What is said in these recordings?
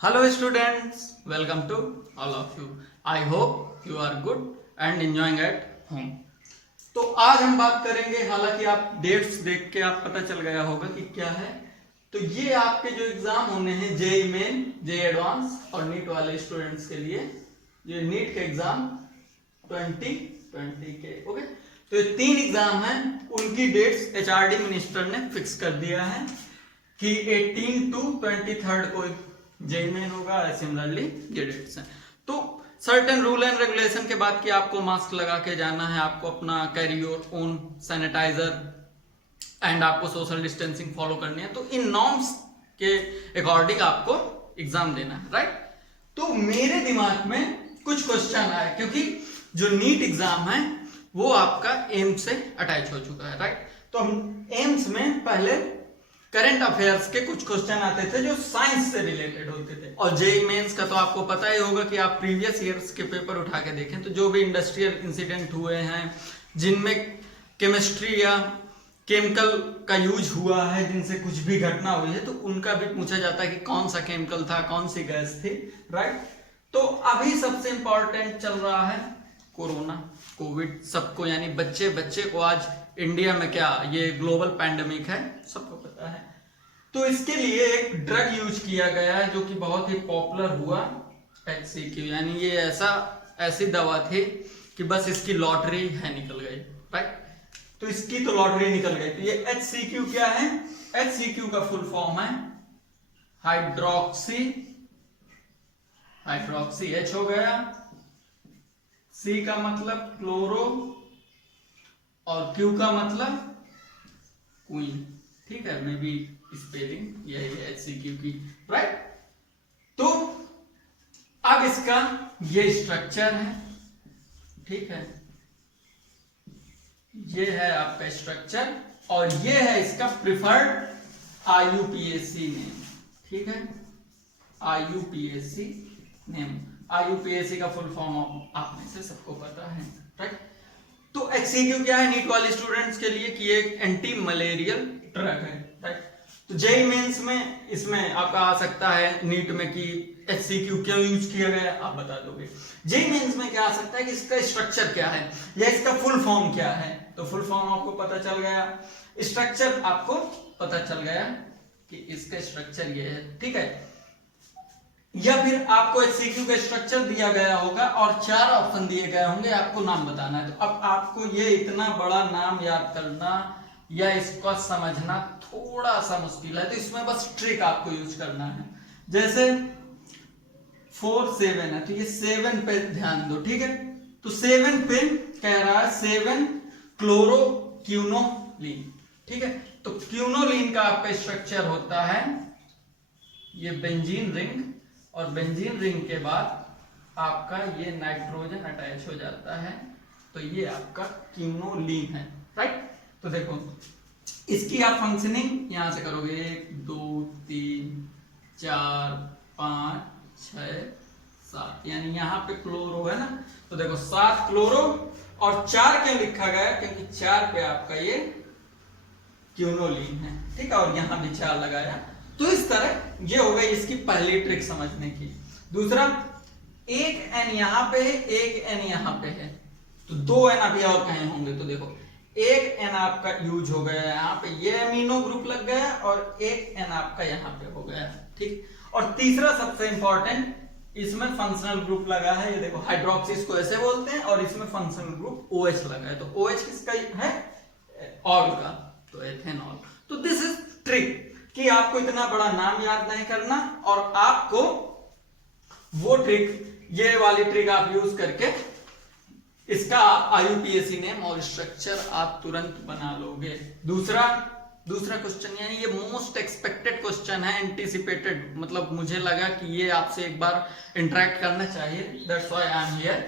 Hello students, welcome to all of you. I hope you are good and enjoying at home. तो आज हम बात करेंगे, हालांकि आप डेट्स देख के आप पता चल गया होगा कि क्या है। तो ये आपके जो एग्जाम होने हैं जेई मेन, जेई एडवांस और नीट वाले स्टूडेंट्स के लिए, ये नीट के एग्जाम 2020 के ओके। तो ये 3 एग्जाम हैं, उनकी डेट्स एचआरडी मिनिस्टर ने फिक्स कर दिया है कि 18 टू 23 को जेई मेन होगा। सिमिलरली ये डेट्स हैं। तो सर्टेन रूल एंड रेगुलेशन के बाद कि आपको मास्क लगा के जाना है, आपको अपना carry your own sanitiser and आपको सोशल डिस्टेंसिंग फॉलो करनी है। तो इन नॉर्म्स के अकॉर्डिंग आपको एग्जाम देना है, राइट। तो मेरे दिमाग में कुछ क्वेश्चन आए क्योंकि जो नीट एग्जाम है वो आपका एम्स से अटैच हो चुका है, राइट। तो हम एम्स में पहले करंट अफेयर्स के कुछ क्वेश्चन आते थे जो साइंस से रिलेटेड होते थे, और जेई मेंस का तो आपको पता ही होगा कि आप प्रीवियस ईयर्स के पेपर उठा के देखें तो जो भी इंडस्ट्रियल इंसिडेंट हुए हैं जिनमें केमिस्ट्री या केमिकल का यूज हुआ है, जिनसे कुछ भी घटना हुई है, तो उनका भी पूछा जाता है कि कौन सा केमिकल था, कौन सी गैस थी, राइट। तो अभी सबसे इंपॉर्टेंट चल रहा है कोरोना, कोविड। सबको यानी बच्चे बच्चे को आज इंडिया में क्या ये ग्लोबल पैंडेमिक है, सबको पता है। तो इसके लिए एक ड्रग यूज किया गया है जो कि बहुत ही पॉपुलर हुआ, HCQ। यानी ये ऐसी दवा थी कि बस इसकी लॉटरी है निकल गई, राइट। तो इसकी तो लॉटरी निकल गई। तो ये HCQ क्या है? HCQ का फुल फॉर्म है हाइड्रोक्सी H हो गया, C का मतलब क्लोरो और Q का मतलब क्वीन, ठीक है। मे बी स्पेलिंग यही है HCQ की, राइट। तो अब इसका ये स्ट्रक्चर है, ठीक है। ये है आपका स्ट्रक्चर और ये है इसका प्रिफर्ड IUPAC नेम, ठीक है। IUPAC नेम, IUPAC का फुल फॉर्म आप में से सबको पता है, राइट। तो HCQ क्या है नीट वाले स्टूडेंट्स के लिए कि एक एंटी मलेरियल ड्रग है, राइट। तो जेई मेंस में इसमें आपका आ सकता है नीट में कि HCQ क्यों यूज किया गया, आप बता दोगे। जेई मेंस में क्या आ सकता है कि इसका स्ट्रक्चर क्या है या इसका फुल फॉर्म क्या है। तो फुल फॉर्म आपको पता चल गया, स्ट्रक्चर आपको पता चल गया कि इसका स्ट्रक्चर ये है, ठीक है। या फिर आपको HCQ का स्ट्रक्चर दिया गया होगा और 4 ऑप्शन दिए गए होंगे, आपको नाम बताना है। तो अब आपको ये इतना बड़ा नाम याद करना या इसको समझना थोड़ा सा मुश्किल है, तो इसमें बस ट्रिक आपको यूज करना है। जैसे 4 7 है तो ये 7 पे ध्यान दो, ठीक है। तो 7 पे कह रहा है 7 क्लोरोक्विनोलिन, ठीक है। तो क्विनोलिन का आपका स्ट्रक्चर होता है ये बेंजीन रिंग, और बेंजीन रिंग के बाद आपका ये नाइट्रोजन अटैच हो जाता है, तो ये आपका क्विनोलिन है, राइट। तो देखो इसकी आप फंक्शनिंग यहां से करोगे 1 2 3 4 5 6 7, यानी यहां पे क्लोरो है ना, तो देखो 7 क्लोरो और 4 क्यों लिखा गया, क्योंकि 4 पे आपका ये क्विनोलिन है, ठीक है। और यहां भी 4 लगाया। तो इस तरह ये हो गई इसकी पहली ट्रिक समझने की। दूसरा, एक N यहां पे है, एक N यहां पे है, तो 2 N अभी और कहीं होंगे। तो देखो एक N आपका यूज हो गया यहाँ पे, ये अमीनो ग्रुप लग गया, और एक N आपका यहाँ पे हो गया, ठीक। और तीसरा सबसे इंपॉर्टेंट, इसमें फंक्शनल ग्रुप लगा है, ये देखो हाइड्रोक्सी को ऐसे बोलते हैं, और इसमें फंक्शनल ग्रुप OH लगा है। तो OH किसका है? ऑल का, तो एथेनॉल। तो दिस इज ट्रिक कि आपको इतना बड़ा नाम याद नहीं करना, और आपको वो ट्रिक, ये वाली ट्रिक आप यूज करके इसका IUPAC नेम और स्ट्रक्चर आप तुरंत बना लोगे। दूसरा क्वेश्चन, यानी ये मोस्ट एक्सपेक्टेड क्वेश्चन है, एंटिसिपेटेड, मतलब मुझे लगा कि ये आपसे एक बार इंटरेक्ट करना चाहिए, that's why I am here.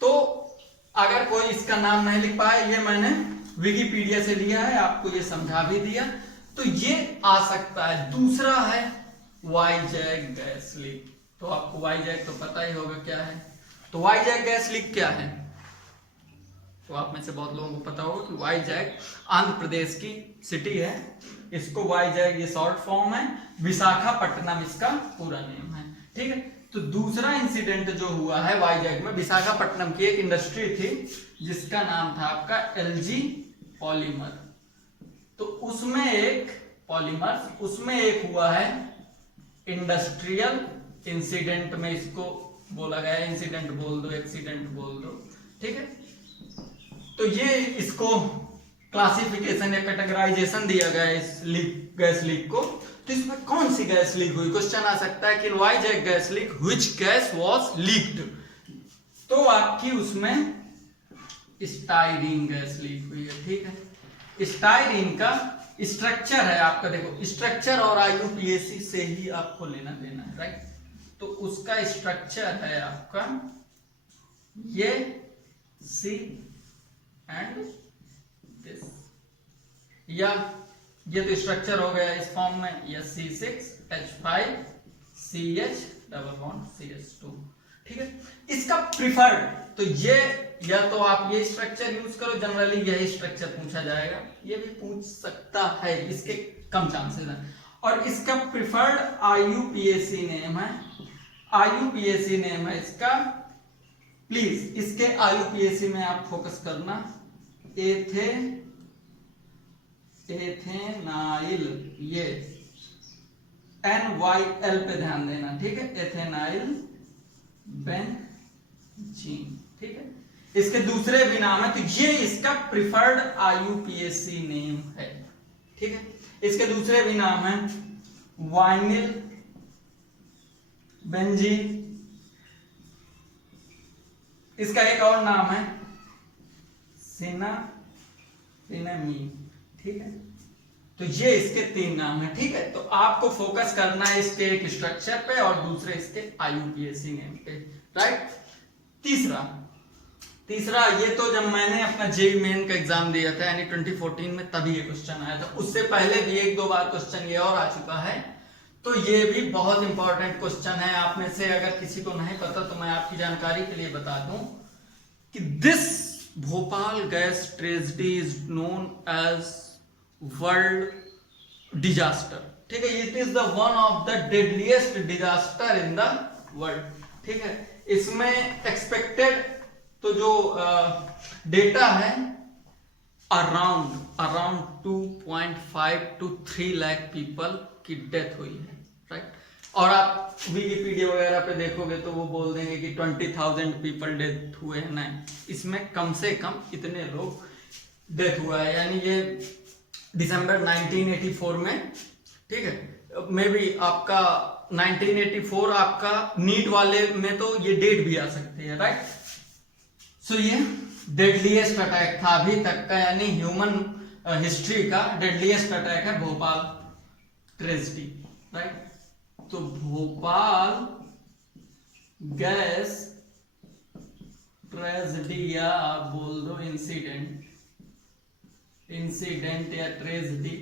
तो अगर कोई इसका नाम नहीं लिख पाया, ये मैंने विकिपीडिया से लिया है, आपको ये समझा भी दिया। तो ये आ सकता है। दूसरा है वाईजैक गैस लीक। तो आपको वाईजैक तो पता ही होगा क्या है। तो वाईजैक गैस लीक क्या है? तो आप में से बहुत लोगों को पता होगा कि वाईजैग आंध्र प्रदेश की सिटी है, इसको वाईजैग ये शॉर्ट फॉर्म है, विशाखापट्टनम इसका पूरा नेम है, ठीक है। तो दूसरा इंसिडेंट जो हुआ है वाईजैग में, विशाखापट्टनम की एक इंडस्ट्री थी जिसका नाम था आपका एलजी पॉलीमर। तो उसमें एक हुआ है इंडस्ट्रियल इंसिडेंट में, इसको बोला गया है, इंसिडेंट बोल दो, एक्सीडेंट बोल दो, ठीक है। तो ये इसको क्लासिफिकेशन या कैटेगराइजेशन दिया गया है इस गैस लीक को। तो इसमें कौन सी गैस लीक हुई, क्वेश्चन आ सकता है कि Vizag gas leak, which gas was leaked. तो आपकी उसमें स्टाइरीन गैस लीक हुई है, ठीक है। स्टाइरीन का स्ट्रक्चर है आपका, देखो स्ट्रक्चर और आईयूपीएसी से ही आपको लेना देना है, राइट। तो उसका स्ट्रक्चर है आपका ये सी एंड दिस, या ये तो स्ट्रक्चर हो गया इस फॉर्म में, या C6H5CH_CH2, ठीक है। इसका प्रिफर्ड, तो ये या तो आप ये स्ट्रक्चर यूज करो, जनरली यही स्ट्रक्चर पूछा जाएगा, ये भी पूछ सकता है, इसके कम चांसेस हैं। और इसका प्रिफर्ड आईयूपीएसी नेम है, आईयूपीएसी नेम है इसका, प्लीज इसके आईयूपीएसी में आप फोकस करना, एथेनाइल, ये NYL पे ध्यान देना, ठीक है, एथेनाइल बेंजीन, ठीक है। इसके दूसरे भी नाम है, तो ये इसका प्रिफर्ड आईयूपीएसी नेम है, ठीक है। इसके दूसरे भी नाम है वाइनिल बेंजीन, इसका एक और नाम है सिनामीन, ठीक है। तो ये इसके 3 नाम है, ठीक है। तो आपको फोकस करना है इसके एक स्ट्रक्चर पे और दूसरे इसके आईयूपीएसी नेम पे, राइट। तीसरा ये तो जब मैंने अपना जेईई मेन का एग्जाम दिया था यानी 2014 में, तभी ये क्वेश्चन आया था। उससे पहले भी 1-2 बार क्वेश्चन ये और आ चुका है, तो ये भी बहुत इंपॉर्टेंट क्वेश्चन है। आप में से अगर किसी को नहीं पता तो मैं आपकी जानकारी के लिए बता दूं कि this Bhopal gas tragedy is known as world disaster, ठीक है। It is the one of the deadliest disaster in the world, ठीक है। इसमें एक्सपेक्टेड तो जो डेटा है अराउंड 2.5 to 3 लाख पीपल की डेथ हुई है, राइट। और आप विकिपीडिया वगैरह पे देखोगे तो वो बोल देंगे कि 20,000 पीपल डेथ हुए हैं, नहीं, इसमें कम से कम इतने लोग डेथ हुआ है, यानी ये दिसंबर 1984 में, ठीक है। मे बी आपका 1984 आपका नीट वाले में तो ये डेट भी आ सकती है, राइट। सो ये डेडलीस्ट अटैक था अभी तक का, यानी ह्यूमन हिस्ट्री का डेडलीस्ट अटैक है भोपाल ट्रेजेडी, राइट। तो भोपाल गैस ट्रेजेडी या बोल दो इंसिडेंट या ट्रेजेडी,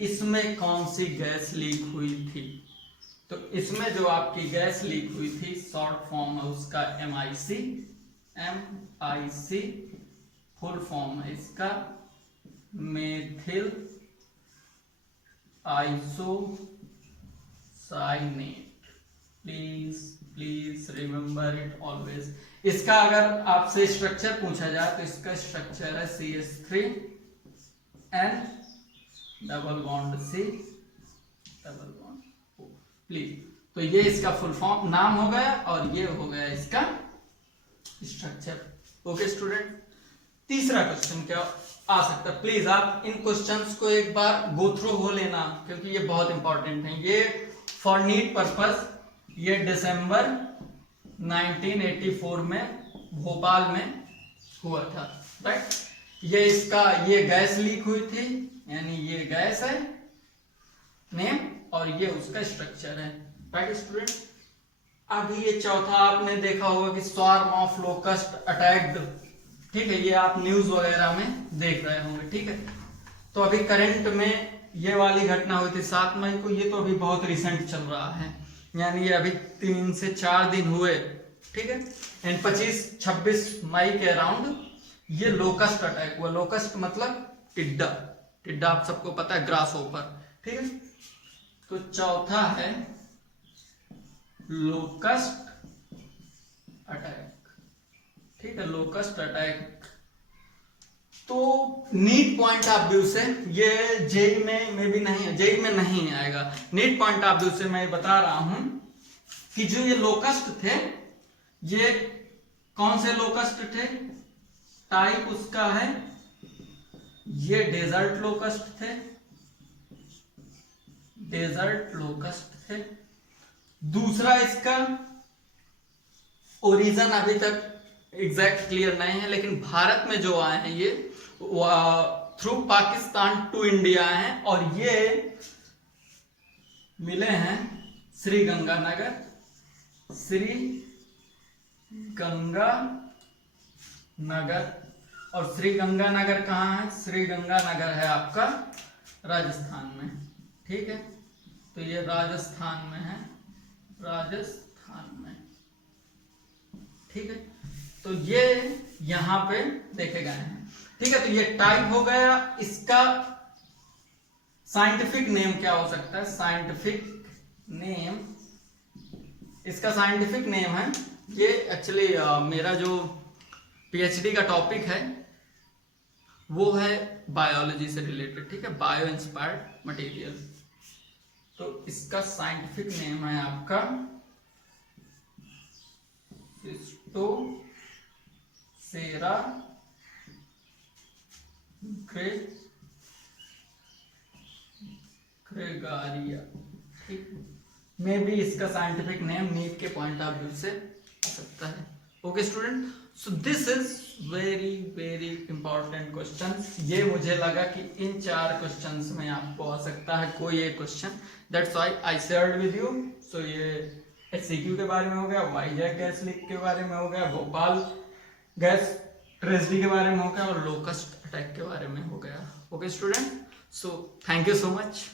इसमें कौन सी गैस लीक हुई थी? तो इसमें जो आपकी गैस लीक हुई थी, शॉर्ट फॉर्म है उसका MIC, फुल फॉर्म है इसका methyl isocyanate. Please remember it always. इसका अगर आपसे स्ट्रक्चर पूछा जाए तो इसका स्ट्रक्चर है CH3N double bond C double bond O, please. तो ये इसका फुल फॉर्म नाम हो गया और ये हो गया इसका स्ट्रक्चर, ओके स्टूडेंट। तीसरा क्वेश्चन क्या आ सकता है, प्लीज आप इन क्वेश्चंस को एक बार गो थ्रू हो लेना क्योंकि ये बहुत इंपॉर्टेंट है। ये फॉर नीट पर्पस ये दिसंबर 1984 में भोपाल में हुआ था, राइट। ये गैस लीक हुई थी, यानी ये गैस है नेम और ये उसका स्ट्रक्चर है, राइट स्टूडेंट। अभी ये चौथा आपने देखा होगा कि स्वार्म ऑफ लोकस्ट अटैक्ड, ठीक है, ये आप न्यूज वगैरह में देख रहे होंगे, ठीक है। तो अभी करंट में ये वाली घटना हुई थी 7 मई को, ये तो अभी बहुत रिसेंट चल रहा है, यानी ये अभी 3 से 4 दिन हुए, ठीक है। एंड 25-26 मई के अराउंड ये लोकस्ट अटैक हुआ। लोकस्ट मतलब टिड्डा, टिड्डा आप सबको पता है, ग्रास ओपर, ठीक है। तो चौथा है लोकस्ट अटैक, ठीक है, लोकस्ट अटैक। तो नीट पॉइंट ऑफ व्यू से ये जेई में भी नहीं है, जेई में नहीं आएगा। नीट पॉइंट ऑफ व्यू से मैं बता रहा हूं कि जो ये लोकस्ट थे, ये कौन से लोकस्ट थे, टाइप उसका है, ये डेजर्ट लोकस्ट थे, डेजर्ट लोकस्ट थे। दूसरा इसका ओरिजिन अभी तक एग्जैक्ट क्लियर नहीं है, लेकिन भारत में जो आए हैं ये थ्रू पाकिस्तान टू इंडिया हैं, और ये मिले हैं श्री गंगानगर, श्री गंगानगर। और श्री गंगानगर कहाँ है, श्री गंगानगर है आपका राजस्थान में, ठीक है। तो ये राजस्थान में है, राजस्थान में, ठीक है। तो ये यहां पे देखे गए हैं, ठीक है। तो ये टाइप हो गया। इसका साइंटिफिक नेम क्या हो सकता है, साइंटिफिक नेम, इसका साइंटिफिक नेम है, ये एक्चुअली मेरा जो पीएचडी का टॉपिक है वो है बायोलॉजी से रिलेटेड, ठीक है, बायो इंस्पायर्ड मटेरियल। तो इसका साइंटिफिक नेम है आपका सिस्टोसेरा ग्रेगारिया, ठीक। में भी इसका साइंटिफिक नेम नीट के पॉइंट ऑफ व्यू से आ सकता है। Okay student, so this is very very important question. ये मुझे लगा कि इन 4 क्वेश्चंस में आपको आ सकता है कोई एक question, that's why I shared with you. So ये एचसीक्यू के बारे में हो गया, वाईजैक गैस लीक के बारे में हो गया, भोपाल गैस ट्रेजेडी के बारे में हो गया, और लोकस्ट अटैक के बारे में हो गया। Okay student, so thank you so much.